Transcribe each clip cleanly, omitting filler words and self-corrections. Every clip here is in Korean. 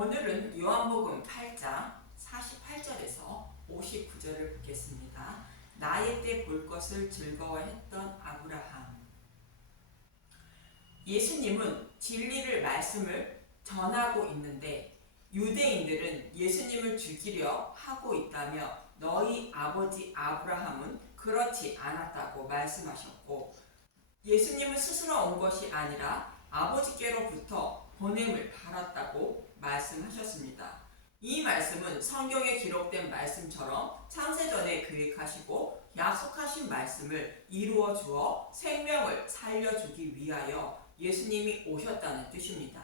오늘은 요한복음 8장 48절에서 59절을 보겠습니다. 나의 때 볼 것을 즐거워했던 아브라함. 예수님은 진리를 말씀을 전하고 있는데 유대인들은 예수님을 죽이려 하고 있다며 너희 아버지 아브라함은 그렇지 않았다고 말씀하셨고, 예수님은 스스로 온 것이 아니라 아버지께로부터 보냄을 받았다고 말씀하셨습니다. 이 말씀은 성경에 기록된 말씀처럼 창세전에 계획하시고 약속하신 말씀을 이루어 주어 생명을 살려주기 위하여 예수님이 오셨다는 뜻입니다.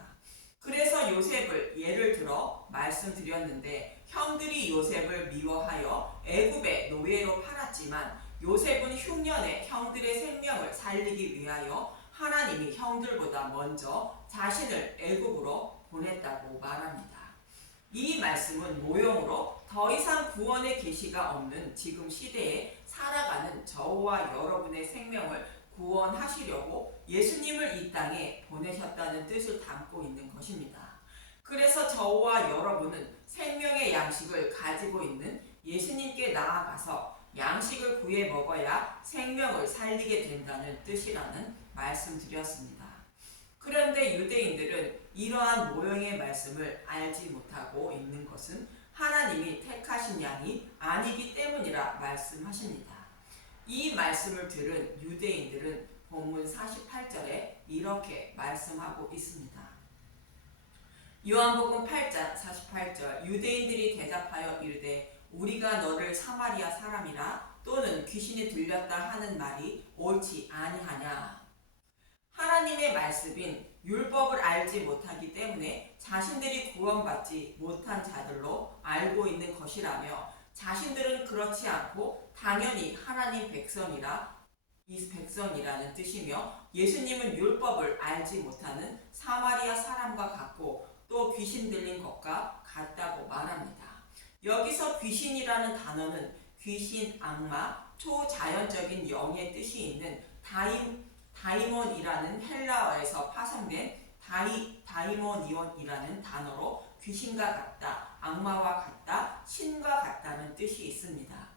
그래서 요셉을 예를 들어 말씀드렸는데, 형들이 요셉을 미워하여 애굽의 노예로 팔았지만 요셉은 흉년에 형들의 생명을 살리기 위하여 하나님이 형들보다 먼저 자신을 애굽으로 보냈다고 말합니다. 이 말씀은 모형으로 더 이상 구원의 계시가 없는 지금 시대에 살아가는 저와 여러분의 생명을 구원하시려고 예수님을 이 땅에 보내셨다는 뜻을 담고 있는 것입니다. 그래서 저와 여러분은 생명의 양식을 가지고 있는 예수님께 나아가서 양식을 구해 먹어야 생명을 살리게 된다는 뜻이라는 말씀드렸습니다. 그런데 유대인들은 이러한 모형의 말씀을 알지 못하고 있는 것은 하나님이 택하신 양이 아니기 때문이라 말씀하십니다. 이 말씀을 들은 유대인들은 본문 48절에 이렇게 말씀하고 있습니다. 요한복음 8장 48절, 유대인들이 대답하여 이르되 우리가 너를 사마리아 사람이라 또는 귀신이 들렸다 하는 말이 옳지 아니하냐. 하나님의 말씀인 율법을 알지 못하기 때문에 자신들이 구원받지 못한 자들로 알고 있는 것이라며, 자신들은 그렇지 않고 당연히 하나님 백성이라는 뜻이며, 예수님은 율법을 알지 못하는 사마리아 사람과 같고 또 귀신 들린 것과 같다고 말합니다. 여기서 귀신이라는 단어는 귀신, 악마, 초자연적인 영의 뜻이 있는 다이몬이라는 헬라어에서 파생된 다이모니온이라는 단어로 귀신과 같다, 악마와 같다, 신과 같다는 뜻이 있습니다.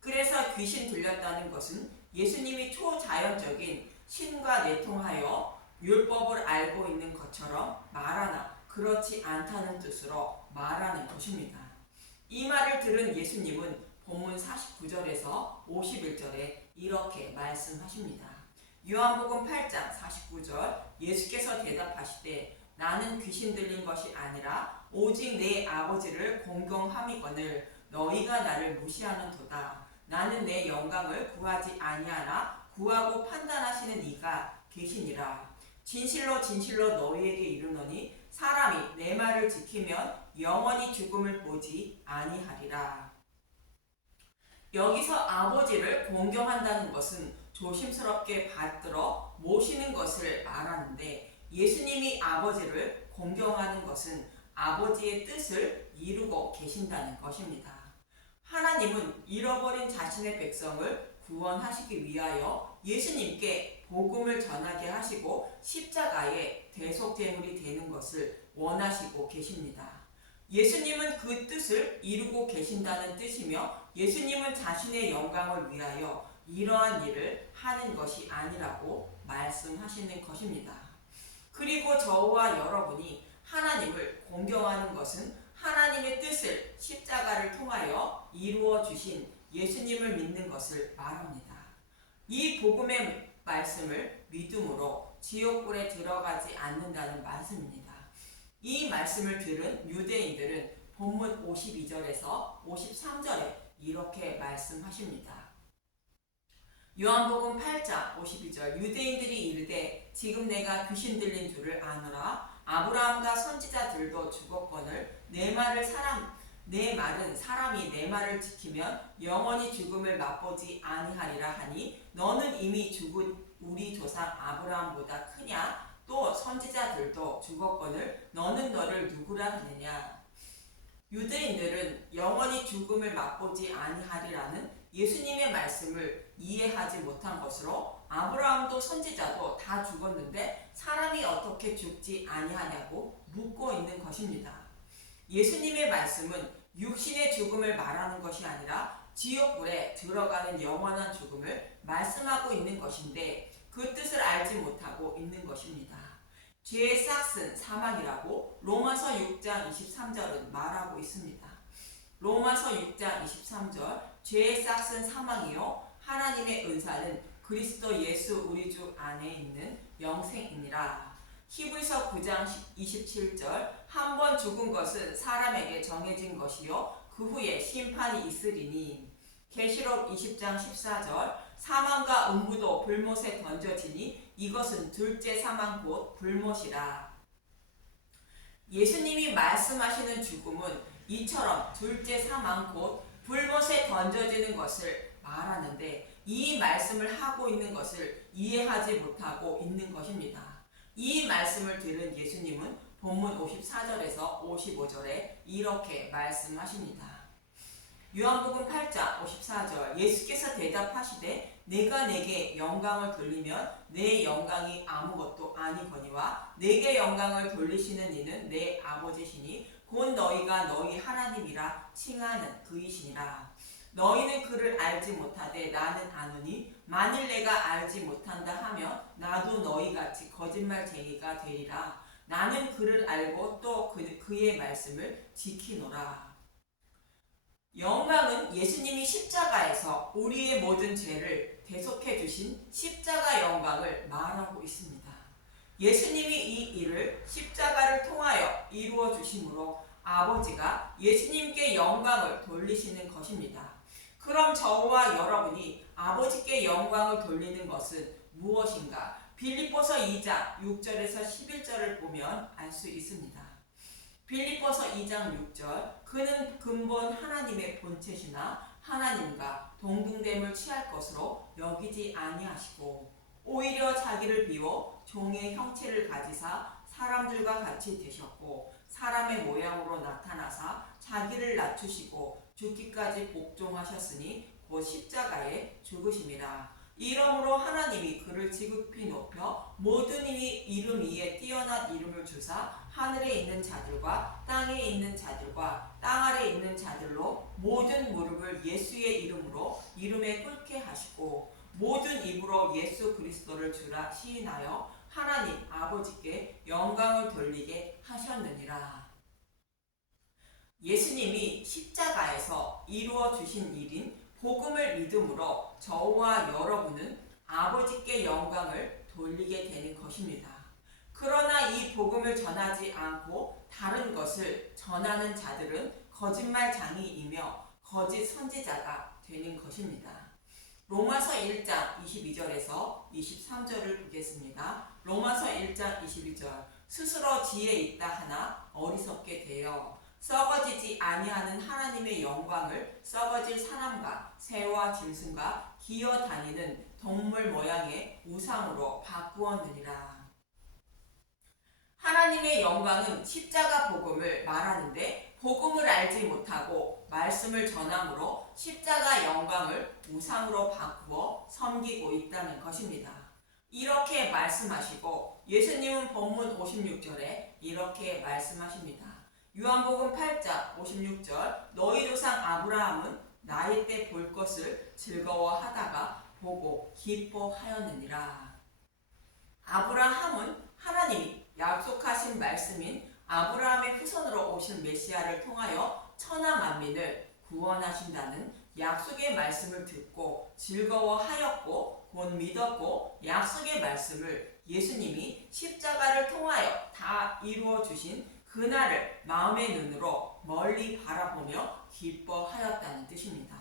그래서 귀신 들렸다는 것은 예수님이 초자연적인 신과 내통하여 율법을 알고 있는 것처럼 말하나 그렇지 않다는 뜻으로 말하는 것입니다. 이 말을 들은 예수님은 본문 49절에서 51절에 이렇게 말씀하십니다. 요한복음 8장 49절, 예수께서 대답하시되 나는 귀신 들린 것이 아니라 오직 내 아버지를 공경함이거늘 너희가 나를 무시하는도다. 나는 내 영광을 구하지 아니하나 구하고 판단하시는 이가 계시니라. 진실로 진실로 너희에게 이르노니 사람이 내 말을 지키면 영원히 죽음을 보지 아니하리라. 여기서 아버지를 공경한다는 것은 조심스럽게 받들어 모시는 것을 말하는데, 예수님이 아버지를 공경하는 것은 아버지의 뜻을 이루고 계신다는 것입니다. 하나님은 잃어버린 자신의 백성을 구원하시기 위하여 예수님께 복음을 전하게 하시고 십자가의 대속제물이 되는 것을 원하시고 계십니다. 예수님은 그 뜻을 이루고 계신다는 뜻이며, 예수님은 자신의 영광을 위하여 이러한 일을 하는 것이 아니라고 말씀하시는 것입니다. 그리고 저와 여러분이 하나님을 공경하는 것은 하나님의 뜻을 십자가를 통하여 이루어 주신 예수님을 믿는 것을 말합니다. 이 복음의 말씀을 믿음으로 지옥불에 들어가지 않는다는 말씀입니다. 이 말씀을 들은 유대인들은 본문 52절에서 53절에 이렇게 말씀하십니다. 요한복음 8장 52절, 유대인들이 이르되 지금 내가 귀신 들린 줄을 아노라. 아브라함과 선지자들도 죽었거늘 내 말은 사람이 내 말을 지키면 영원히 죽음을 맛보지 아니하리라 하니 너는 이미 죽은 우리 조상 아브라함보다 크냐? 또 선지자들도 죽었거늘 너는 너를 누구라 하느냐? 유대인들은 영원히 죽음을 맛보지 아니하리라는 예수님의 말씀을 이해하지 못한 것으로 아브라함도 선지자도 다 죽었는데 사람이 어떻게 죽지 아니하냐고 묻고 있는 것입니다. 예수님의 말씀은 육신의 죽음을 말하는 것이 아니라 지옥불에 들어가는 영원한 죽음을 말씀하고 있는 것인데 그 뜻을 알지 못하고 있는 것입니다. 죄의 싹은 사망이라고 로마서 6장 23절은 말하고 있습니다. 로마서 6장 23절 죄의 싹은 사망이요 하나님의 은사는 그리스도 예수 우리 주 안에 있는 영생이니라. 히브리서 9장 27절 한 번 죽은 것은 사람에게 정해진 것이요 그 후에 심판이 있으리니. 계시록 20장 14절 사망과 음부도 불못에 던져지니 이것은 둘째 사망 곧 불못이라. 예수님이 말씀하시는 죽음은 이처럼 둘째 사망 곧 불못에 던져지는 것을 말하는데 이 말씀을 하고 있는 것을 이해하지 못하고 있는 것입니다. 이 말씀을 들은 예수님은 본문 54절에서 55절에 이렇게 말씀하십니다. 요한복음 8장 54절 예수께서 대답하시되 내가 내게 영광을 돌리면 내 영광이 아무것도 아니거니와 내게 영광을 돌리시는 이는 내 아버지시니 곧 너희가 너희 하나님이라 칭하는 그이시니라. 너희는 그를 알지 못하되 나는 아노니 만일 내가 알지 못한다 하면 나도 너희같이 거짓말쟁이가 되리라. 나는 그를 알고 또 그의 말씀을 지키노라. 영광은 예수님이 십자가에서 우리의 모든 죄를 대속해 주신 십자가 영광을 말하고 있습니다. 예수님이 이 일을 십자가를 통하여 이루어 주심으로 아버지가 예수님께 영광을 돌리시는 것입니다. 그럼 저와 여러분이 아버지께 영광을 돌리는 것은 무엇인가? 빌립보서 2장 6절에서 11절을 보면 알 수 있습니다. 빌립보서 2장 6절 그는 근본 하나님의 본체시나 하나님과 동등됨을 취할 것으로 여기지 아니하시고 오히려 자기를 비워 종의 형체를 가지사 사람들과 같이 되셨고 사람의 모양으로 나타나사 자기를 낮추시고 죽기까지 복종하셨으니 곧 십자가에 죽으심이라. 이러므로 하나님이 그를 지극히 높여 모든 이름 위에 뛰어난 이름을 주사 하늘에 있는 자들과 땅에 있는 자들과 땅 아래 있는 자들로 모든 무릎을 예수의 이름으로 이름에 꿇게 하시고 모든 입으로 예수 그리스도를 주라 시인하여 하나님 아버지께 영광을 돌리게 하셨느니라. 예수님이 십자가에서 이루어 주신 일인 복음을 믿음으로 저와 여러분은 아버지께 영광을 돌리게 되는 것입니다. 그러나 이 복음을 전하지 않고 다른 것을 전하는 자들은 거짓말장이이며 거짓 선지자가 되는 것입니다. 로마서 1장 22절에서 23절을 보겠습니다. 로마서 1장 22절 스스로 지혜 있다 하나 어리석게 되어 썩어지지 아니하는 하나님의 영광을 썩어질 사람과 새와 짐승과 기어다니는 동물 모양의 우상으로 바꾸었느니라. 하나님의 영광은 십자가 복음을 말하는데 복음을 알지 못하고 말씀을 전함으로 십자가 영광을 우상으로 바꾸어 섬기고 있다는 것입니다. 이렇게 말씀하시고 예수님은 본문 56절에 이렇게 말씀하십니다. 요한복음 8장 56절 너희 조상 아브라함은 나이 때 볼 것을 즐거워하다가 보고 기뻐하였느니라. 아브라함은 하나님이 약속하신 말씀인 아브라함의 후손으로 오신 메시아를 통하여 천하 만민을 구원하신다는 약속의 말씀을 듣고 즐거워하였고 곧 믿었고 약속의 말씀을 예수님이 십자가를 통하여 다 이루어 주신 그날을 마음의 눈으로 멀리 바라보며 기뻐하였다는 뜻입니다.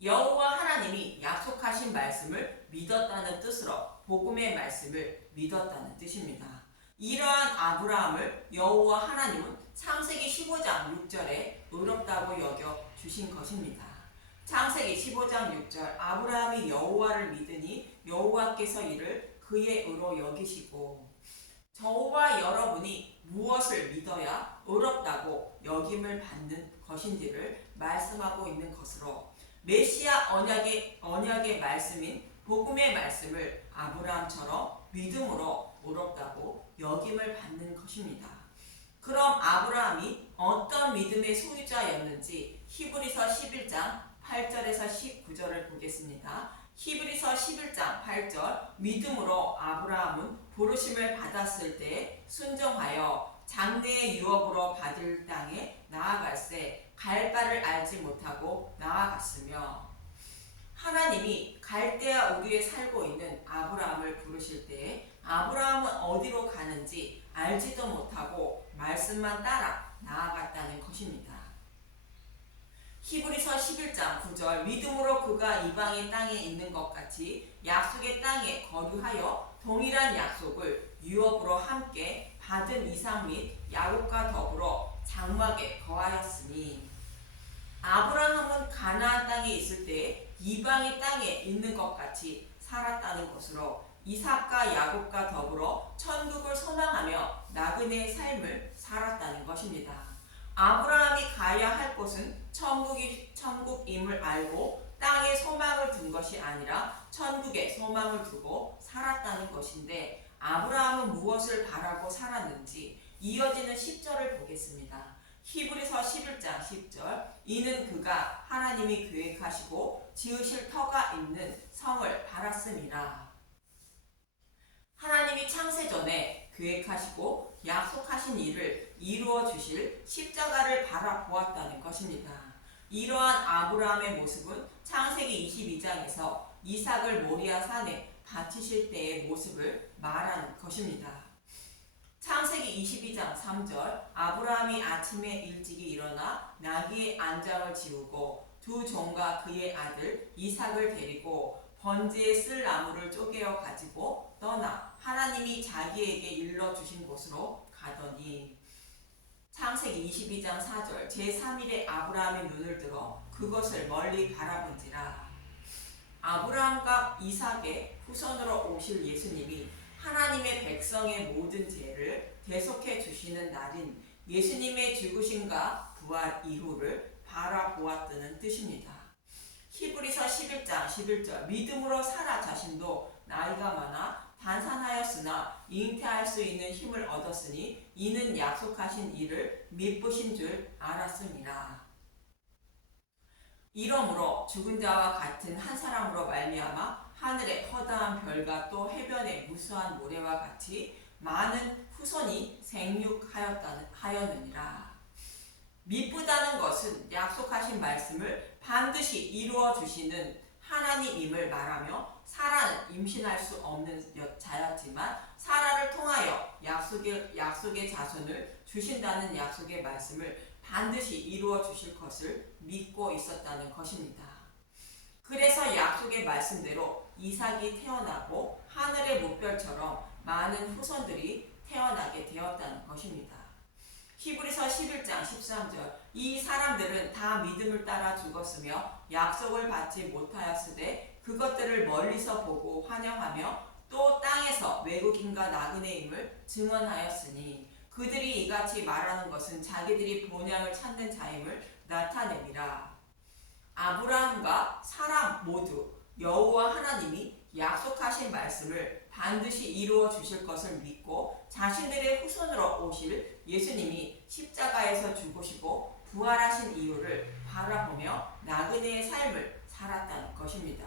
여호와 하나님이 약속하신 말씀을 믿었다는 뜻으로 복음의 말씀을 믿었다는 뜻입니다. 이러한 아브라함을 여호와 하나님은 창세기 15장 6절에 의롭다고 여겨 주신 것입니다. 창세기 15장 6절 아브라함이 여호와를 믿으니 여호와께서 이를 그의 의로 여기시고 저와 여러분이 무엇을 믿어야 의롭다고 여김을 받는 것인지를 말씀하고 있는 것으로 메시아 언약의 말씀인 복음의 말씀을 아브라함처럼 믿음으로 의롭다고 여김을 받는 것입니다. 그럼 아브라함이 어떤 믿음의 소유자였는지 히브리서 11장 8절에서 19절을 보겠습니다. 히브리서 11장 8절 믿음으로 아브라함은 부르심을 받았을 때 순종하여 장래의 유업으로 받을 땅에 나아갈새 갈 바를 알지 못하고 나아갔으며 하나님이 갈대아 우르에 살고 있는 아브라함을 부르실 때 아브라함은 어디로 가는지 알지도 못하고 말씀만 따라 나아갔다는 것입니다. 히브리서 11장 9절 믿음으로 그가 이방의 땅에 있는 것 같이 약속의 땅에 거류하여 동일한 약속을 유업으로 함께 받은 이삭 및 야곱과 더불어 장막에 거하였으니 아브라함은 가나안 땅에 있을 때 이방의 땅에 있는 것 같이 살았다는 것으로 이삭과 야곱과 더불어 천국을 소망하며 나그네의 삶을 살았다는 것입니다. 아브라함이 가야 할 곳은 천국임을 알고 땅에 소망을 둔 것이 아니라 천국에 소망을 두고 살았다는 것인데 아브라함은 무엇을 바라고 살았는지 이어지는 10절을 보겠습니다. 히브리서 11장 10절 이는 그가 하나님이 계획하시고 지으실 터가 있는 성을 바랐음이라. 하나님이 창세전에 계획하시고 약속하신 일을 이루어 주실 십자가를 바라보았다는 것입니다. 이러한 아브라함의 모습은 창세기 22장에서 이삭을 모리아 산에 바치실 때의 모습을 말하는 것입니다. 창세기 22장 3절 아브라함이 아침에 일찍이 일어나 나귀의 안장을 지우고 두 종과 그의 아들 이삭을 데리고 번제에 쓸 나무를 쪼개어 가지고 떠나 하나님이 자기에게 일러주신 곳으로 가더니 창세기 22장 4절 제3일에 아브라함의 눈을 들어 그것을 멀리 바라본지라. 아브라함과 이삭의 후손으로 오실 예수님이 하나님의 백성의 모든 죄를 대속해 주시는 날인 예수님의 죽으심과 부활 이후를 바라보았다는 뜻입니다. 히브리서 11장 11절 믿음으로 사라 자신도 나이가 많아 단산하였으나 잉태할 수 있는 힘을 얻었으니 이는 약속하신 일을 미쁘신 줄 알았음이라. 이러므로 죽은 자와 같은 한 사람으로 말미암아 하늘의 허다한 별과 또 해변의 무수한 모래와 같이 많은 후손이 생육하였느니라. 미쁘다는 것은 약속하신 말씀을 반드시 이루어 주시는 하나님임을 말하며 사라는 임신할 수 없는 자였지만 사라를 통하여 약속의 자손을 주신다는 약속의 말씀을 반드시 이루어 주실 것을 믿고 있었다는 것입니다. 그래서 약속의 말씀대로 이삭이 태어나고 하늘의 무별처럼 많은 후손들이 태어나게 되었다는 것입니다. 히브리서 11장 13절 이 사람들은 다 믿음을 따라 죽었으며 약속을 받지 못하였으되 그것들을 멀리서 보고 환영하며 또 땅에서 외국인과 나그네임을 증언하였으니 그들이 이같이 말하는 것은 자기들이 본향을 찾는 자임을 나타냅니다. 아브라함과 사라 모두 여호와 하나님이 약속하신 말씀을 반드시 이루어 주실 것을 믿고 자신들의 후손으로 오실 예수님이 십자가에서 죽으시고 부활하신 이유를 바라보며 나그네의 삶을 살았다는 것입니다.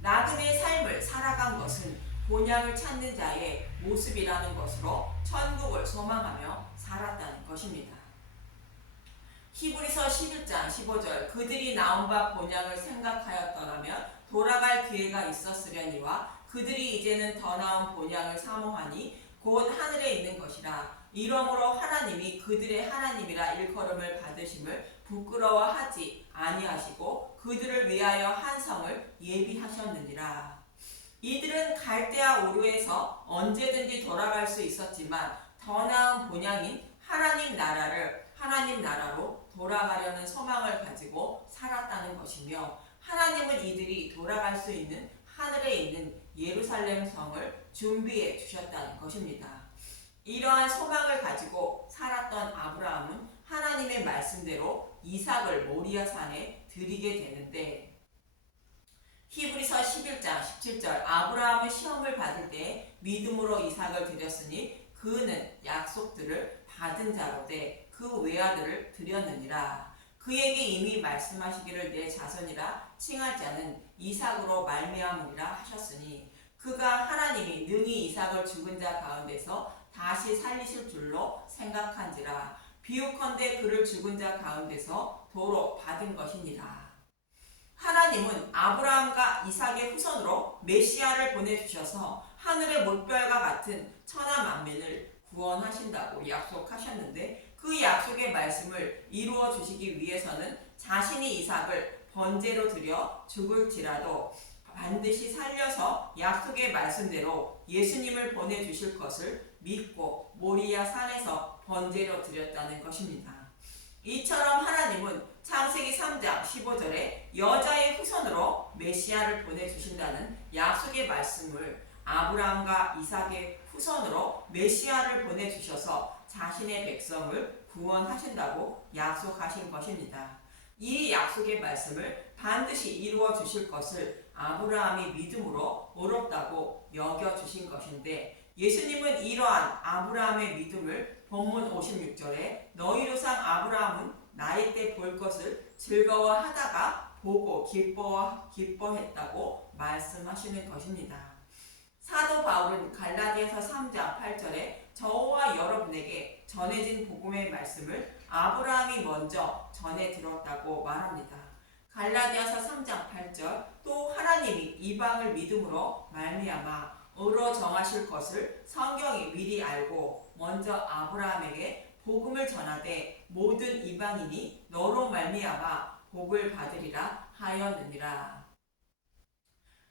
나그네의 삶을 살아간 것은 본향을 찾는 자의 모습이라는 것으로 천국을 소망하며 살았다는 것입니다. 히브리서 11장 15절 그들이 나온 바 본향을 생각하였더라면 돌아갈 기회가 있었으려니와 그들이 이제는 더 나은 본향을 사모하니 곧 하늘에 있는 것이라. 이러므로 하나님이 그들의 하나님이라 일컬음을 받으심을 부끄러워하지 아니하시고 그들을 위하여 한 성을 예비하셨느니라. 이들은 갈대아 우르에서 언제든지 돌아갈 수 있었지만 더 나은 본향인 하나님 나라로 돌아가려는 소망을 가지고 살았다는 것이며 하나님은 이들이 돌아갈 수 있는 하늘에 있는 예루살렘 성을 준비해 주셨다는 것입니다. 이러한 소망을 가지고 살았던 아브라함은 하나님의 말씀대로 이삭을 모리아 산에 드리게 되는데 히브리서 11장 17절 아브라함은 시험을 받을 때 믿음으로 이삭을 드렸으니 그는 약속들을 받은 자로되 그 외아들을 드렸느니라. 그에게 이미 말씀하시기를 내 자손이라 칭할 자는 이삭으로 말미암으리라 하셨으니 그가 하나님이 능히 이삭을 죽은 자 가운데서 다시 살리실 줄로 생각한지라. 비유컨대 그를 죽은 자 가운데서 도로 받은 것이니라. 하나님은 아브라함과 이삭의 후손으로 메시아를 보내주셔서 하늘의 못별과 같은 천하 만민을 구원하신다고 약속하셨는데 그 약속의 말씀을 이루어 주시기 위해서는 자신이 이삭을 번제로 드려 죽을지라도 반드시 살려서 약속의 말씀대로 예수님을 보내주실 것을 믿고 모리아 산에서 번제로 드렸다는 것입니다. 이처럼 하나님은 창세기 3장 15절에 여자의 후손으로 메시아를 보내주신다는 약속의 말씀을 아브라함과 이삭의 후손으로 메시아를 보내주셔서 자신의 백성을 구원하신다고 약속하신 것입니다. 이 약속의 말씀을 반드시 이루어 주실 것을 아브라함이 믿음으로 어렵다고 여겨주신 것인데 예수님은 이러한 아브라함의 믿음을 본문 56절에 너희 조상 아브라함은 나이 때 볼 것을 즐거워하다가 보고 기뻐했다고 말씀하시는 것입니다. 사도 바울은 갈라디아서 3장 8절에 저와 여러분에게 전해진 복음의 말씀을 아브라함이 먼저 전해 들었다고 말합니다. 갈라디아서 3장 8절 또 하나님이 이방을 믿음으로 말미암아 의로 정하실 것을 성경이 미리 알고 먼저 아브라함에게 복음을 전하되 모든 이방인이 너로 말미암아 복을 받으리라 하였느니라.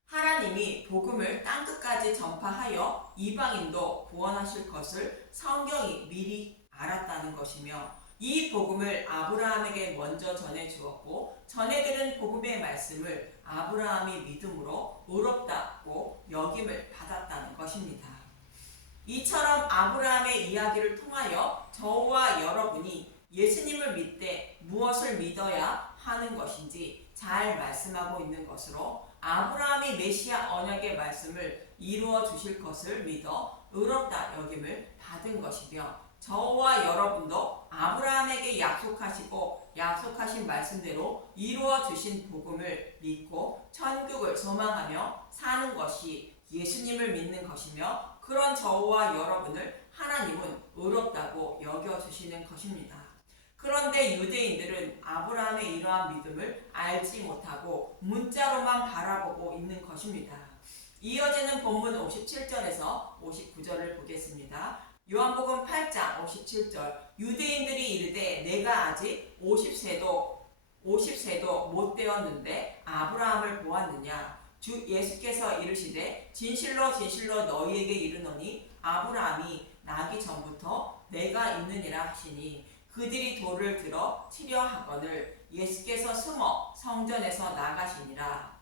하나님이 복음을 땅끝까지 전파하여 이방인도 구원하실 것을 성경이 미리 알았다는 것이며 이 복음을 아브라함에게 먼저 전해 주었고 전해들은 복음의 말씀을 아브라함이 믿음으로 의롭다고 여김을 받았다는 것입니다. 이처럼 아브라함의 이야기를 통하여 저와 여러분이 예수님을 믿되 무엇을 믿어야 하는 것인지 잘 말씀하고 있는 것으로 아브라함이 메시아 언약의 말씀을 이루어 주실 것을 믿어 의롭다 여김을 받은 것이며 저와 여러분도 아브라함에게 약속하시고 약속하신 말씀대로 이루어 주신 복음을 믿고 천국을 소망하며 사는 것이 예수님을 믿는 것이며 그런 저와 여러분을 하나님은 의롭다고 여겨주시는 것입니다. 그런데 유대인들은 아브라함의 이러한 믿음을 알지 못하고 문자로만 바라보고 있는 것입니다. 이어지는 본문 57절에서 59절을 보겠습니다. 요한복음 8장 57절 유대인들이 이르되 내가 아직 50세도 못 되었는데 아브라함을 보았느냐. 주 예수께서 이르시되 진실로 진실로 너희에게 이르노니 아브라함이 나기 전부터 내가 있느니라 하시니 그들이 돌을 들어 치려 하거늘 예수께서 숨어 성전에서 나가시니라.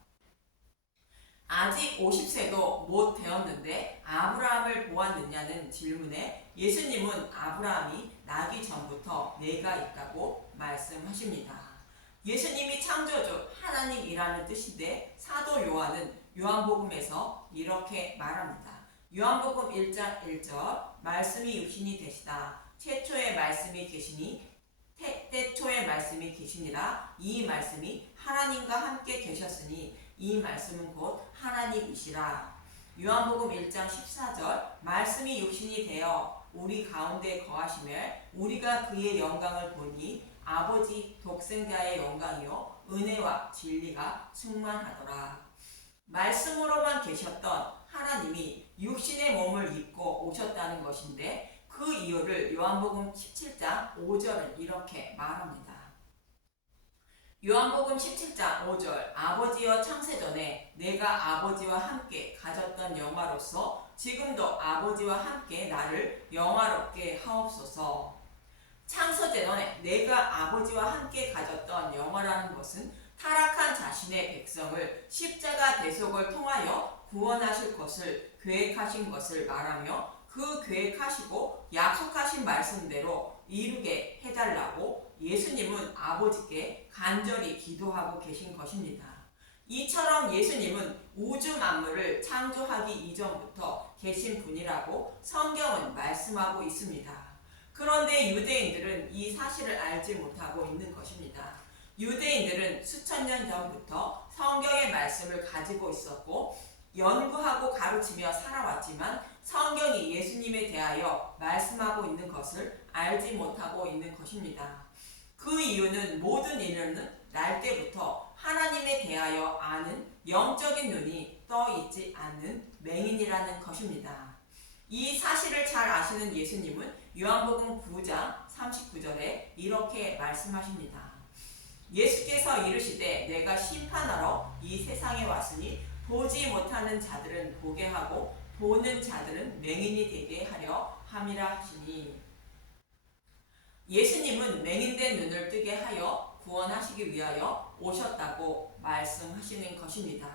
아직 50세도 못 되었는데 아브라함을 보았느냐는 질문에 예수님은 아브라함이 나기 전부터 내가 있다고 말씀하십니다. 예수님이 창조주 하나님이라는 뜻인데 사도 요한은 요한복음에서 이렇게 말합니다. 요한복음 1장 1절 말씀이 육신이 되시다. 태초에 말씀이 계시니 태초에 말씀이 계시니라. 이 말씀이 하나님과 함께 계셨으니 이 말씀은 곧 하나님이시라. 요한복음 1장 14절 말씀이 육신이 되어 우리 가운데 거하시매 우리가 그의 영광을 보니 아버지 독생자의 영광이요 은혜와 진리가 충만하더라. 말씀으로만 계셨던 하나님이 육신의 몸을 입고 오셨다는 것인데 그 이유를 요한복음 17장 5절은 이렇게 말합니다. 요한복음 17장 5절 아버지여 창세전에 내가 아버지와 함께 가졌던 영화로서 지금도 아버지와 함께 나를 영화롭게 하옵소서. 창세전에 내가 아버지와 함께 가졌던 영화라는 것은 타락한 자신의 백성을 십자가 대속을 통하여 구원하실 것을 계획하신 것을 말하며 그 계획하시고 약속하신 말씀대로 이루게 해달라고 예수님은 아버지께 간절히 기도하고 계신 것입니다. 이처럼 예수님은 우주 만물을 창조하기 이전부터 계신 분이라고 성경은 말씀하고 있습니다. 그 그런데 유대인들은 이 사실을 알지 못하고 있는 것입니다. 유대인들은 수천 년 전부터 성경의 말씀을 가지고 있었고 연구하고 가르치며 살아왔지만 성경이 예수님에 대하여 말씀하고 있는 것을 알지 못하고 있는 것입니다. 그 이유는 모든 인류는 날 때부터 하나님에 대하여 아는 영적인 눈이 떠 있지 않는 맹인이라는 것입니다. 이 사실을 잘 아시는 예수님은 요한복음 9장 39절에 이렇게 말씀하십니다. 예수께서 이르시되 내가 심판하러 이 세상에 왔으니 보지 못하는 자들은 보게 하고 보는 자들은 맹인이 되게 하려 함이라 하시니, 예수님은 맹인된 눈을 뜨게 하여 구원하시기 위하여 오셨다고 말씀하시는 것입니다.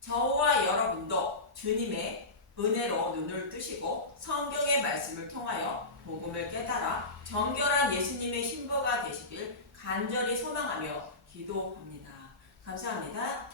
저와 여러분도 주님의 은혜로 눈을 뜨시고 성경의 말씀을 통하여 복음을 깨달아 정결한 예수님의 신부가 되시길 간절히 소망하며 기도합니다. 감사합니다.